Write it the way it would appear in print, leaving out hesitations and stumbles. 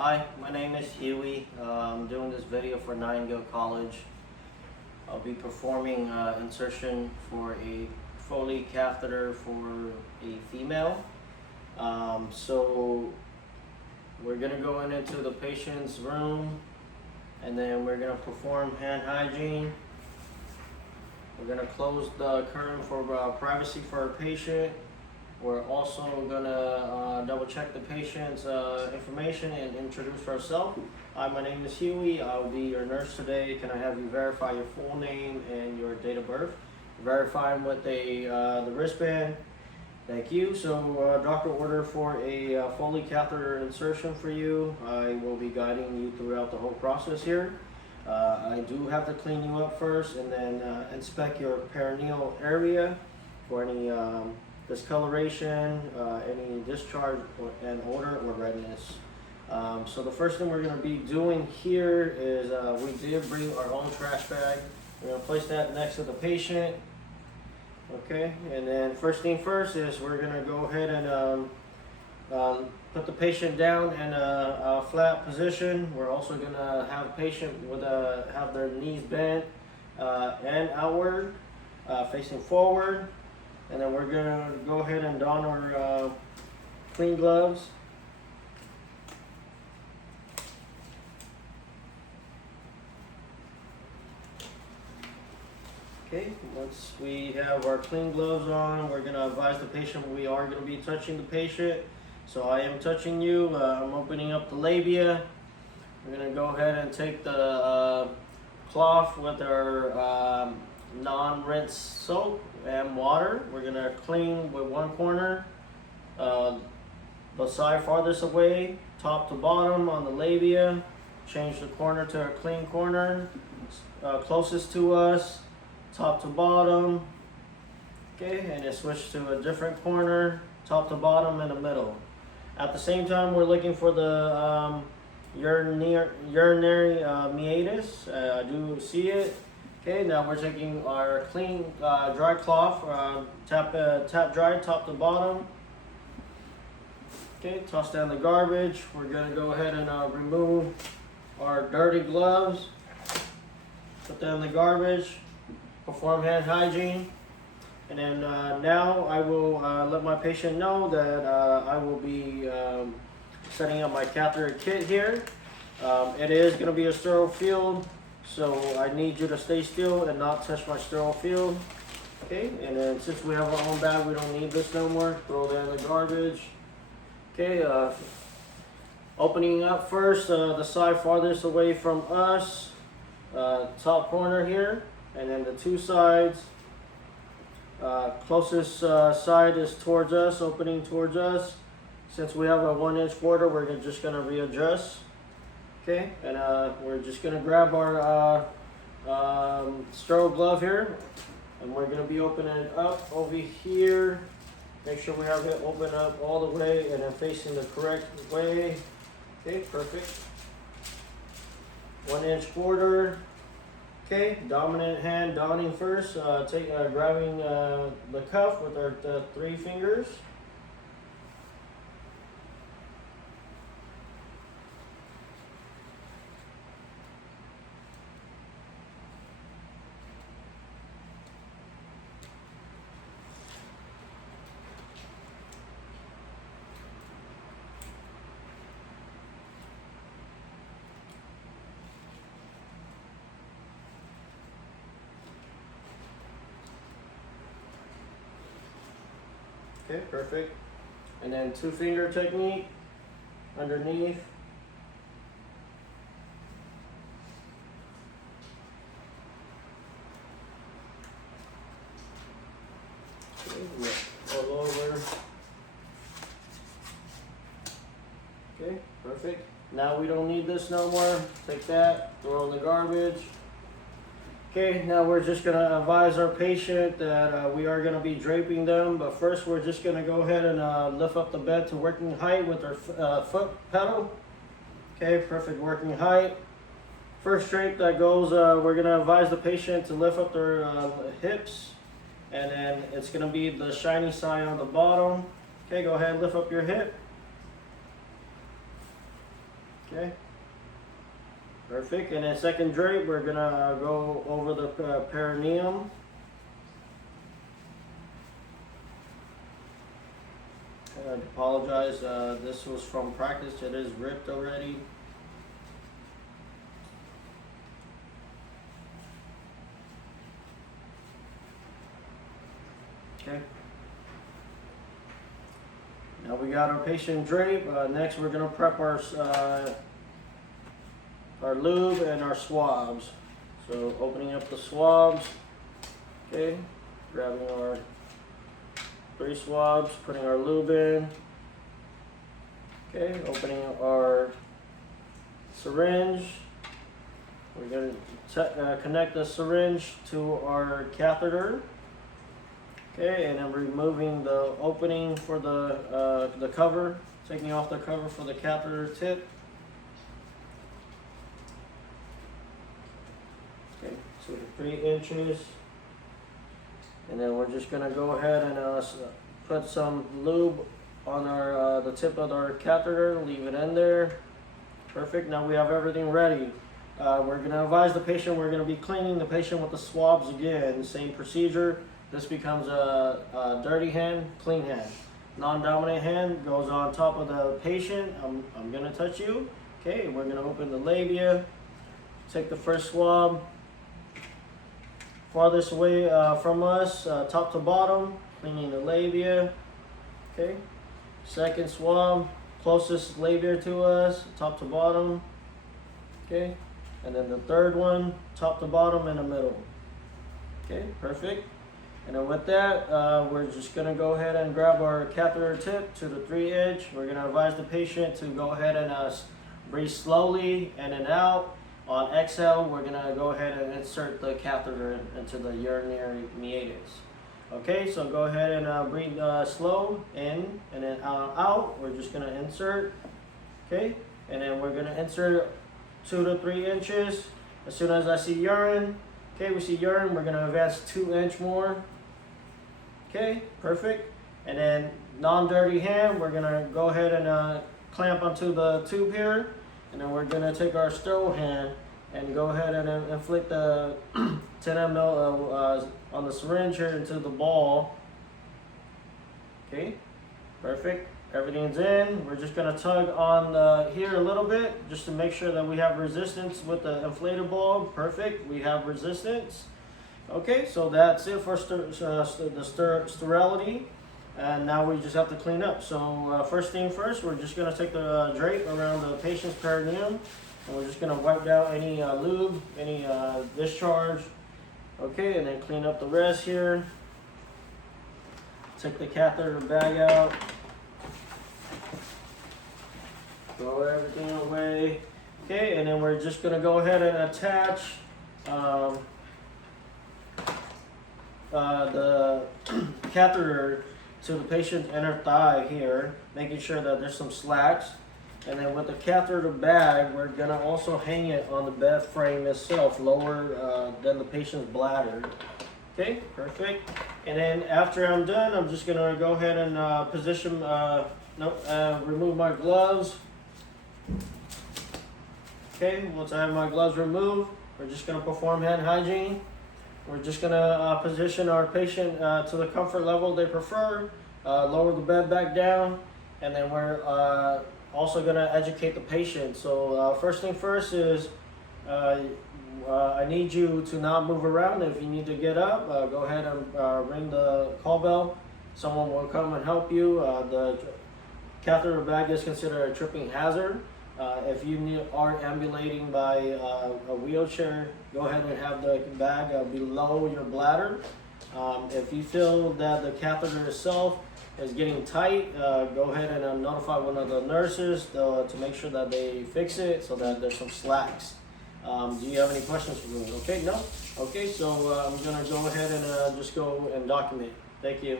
Hi, my name is Huey. I'm doing this video for Nightingale College. I'll be performing insertion for a Foley catheter for a female. So we're going to go into the patient's room, and then we're going to perform hand hygiene. We're going to close the curtain for privacy for our patient. We're also going to double check the patient's information and introduce ourselves. Hi, my name is Huey. I'll be your nurse today. Can I have you verify your full name and your date of birth? Verifying with the wristband. Thank you. So doctor order for a Foley catheter insertion for you. I will be guiding you throughout the whole process here. I do have to clean you up first and then inspect your perineal area for any discoloration, any discharge and odor or redness. So the first thing we're going to be doing here is we did bring our own trash bag. We're going to place that next to the patient. Okay, and then first thing first is we're going to go ahead and put the patient down in a flat position. We're also going to have a patient with have their knees bent and outward, facing forward. And then we're going to go ahead and don our clean gloves. Okay, once we have our clean gloves on, we're going to advise the patient we are going to be touching the patient. So I am touching you. I'm opening up the labia. We're going to go ahead and take the cloth with our non-rinse soap and water. We're going to clean with one corner, the side farthest away, top to bottom on the labia. Change the corner to a clean corner, closest to us, top to bottom. Okay, and then switch to a different corner, top to bottom in the middle. At the same time, we're looking for the urinary meatus. I do see it. Okay, now we're taking our clean dry cloth, tap dry, top to bottom. Okay, toss down the garbage. We're gonna go ahead and remove our dirty gloves. Put that in the garbage. Perform hand hygiene. And then now I will let my patient know that I will be setting up my catheter kit here. It is gonna be a sterile field. So I need you to stay still and not touch my sterile field. Okay, and then since we have our own bag, we don't need this no more. Throw that in the garbage. Okay, opening up first, the side farthest away from us, top corner here, and then the two sides. Closest side is towards us, opening towards us. Since we have a 1-inch border, we're just gonna readjust. Okay, and we're just gonna grab our sterile glove here, and we're gonna be opening it up over here. Make sure we have it open up all the way and then facing the correct way. Okay, perfect. 1-inch border. Okay, dominant hand donning first. Grabbing the cuff with our 3 fingers. Okay, perfect. And then 2-finger technique underneath. Okay, all over. Okay, perfect. Now we don't need this no more. Take that, throw in the garbage. Okay, now we're just going to advise our patient that we are going to be draping them, but first we're just going to go ahead and lift up the bed to working height with our foot pedal. Okay, perfect working height. First drape that goes, we're going to advise the patient to lift up their hips, and then it's going to be the shiny side on the bottom. Okay, go ahead and lift up your hip. Okay. Perfect. And then second drape, we're gonna go over the perineum. I apologize. This was from practice. It is ripped already. Okay. Now we got our patient drape. Next, we're gonna prep our lube and our swabs. So opening up the swabs. Okay. Grabbing our 3 swabs, putting our lube in. Okay. Opening our syringe. We're gonna connect the syringe to our catheter. Okay, and then removing the opening for the cover, taking off the cover for the catheter tip. Okay, so 3 inches, and then we're just gonna go ahead and put some lube on our the tip of our catheter. Leave it in there. Perfect. Now we have everything ready. We're gonna advise the patient we're gonna be cleaning the patient with the swabs again. Same procedure. This becomes a dirty hand, clean hand. Non-dominant hand goes on top of the patient. I'm gonna touch you. Okay, we're gonna open the labia. Take the first swab. Farthest away from us, top to bottom, cleaning the labia. Okay. Second swab, closest labia to us, top to bottom. Okay. And then the third one, top to bottom in the middle. Okay, perfect. And then with that, we're just gonna go ahead and grab our catheter tip to the 3 inch. We're gonna advise the patient to go ahead and breathe slowly in and out. On exhale, we're gonna go ahead and insert the catheter into the urinary meatus. Okay, so go ahead and breathe slow in and then out. We're just gonna insert. Okay, and then we're gonna insert 2 to 3 inches. As soon as I see urine, okay, we see urine, we're gonna advance 2 inch more. Okay, perfect. And then non-dirty hand, we're gonna go ahead and clamp onto the tube here, and then we're gonna take our sterile hand and go ahead and inflict the 10 ml on the syringe here into the ball. Okay, perfect. Everything's in. We're just gonna tug on here a little bit just to make sure that we have resistance with the inflated ball. Perfect. We have resistance. Okay, so that's it for the sterility, and now we just have to clean up. So first thing first, we're just gonna take the drape around the patient's perineum, and we're just gonna wipe down any lube, any discharge. Okay, and then clean up the rest here. Take the catheter bag out. Throw everything away. Okay, and then we're just gonna go ahead and attach the catheter to the patient's inner thigh here, making sure that there's some slacks. And then with the catheter bag, we're gonna also hang it on the bed frame itself, lower than the patient's bladder. Okay, perfect. And then after I'm done, I'm just gonna go ahead and position, remove my gloves. Okay, once I have my gloves removed, we're just gonna perform hand hygiene. We're just gonna position our patient to the comfort level they prefer, lower the bed back down, and then we're also gonna educate the patient. So first thing first is I need you to not move around. If you need to get up, go ahead and ring the call bell. Someone will come and help you. The catheter bag is considered a tripping hazard. If you are ambulating by a wheelchair, go ahead and have the bag below your bladder. If you feel that the catheter itself is getting tight, go ahead and notify one of the nurses to make sure that they fix it so that there's some slacks. Do you have any questions for me? Okay, no? Okay, so I'm gonna go ahead and just go and document. Thank you.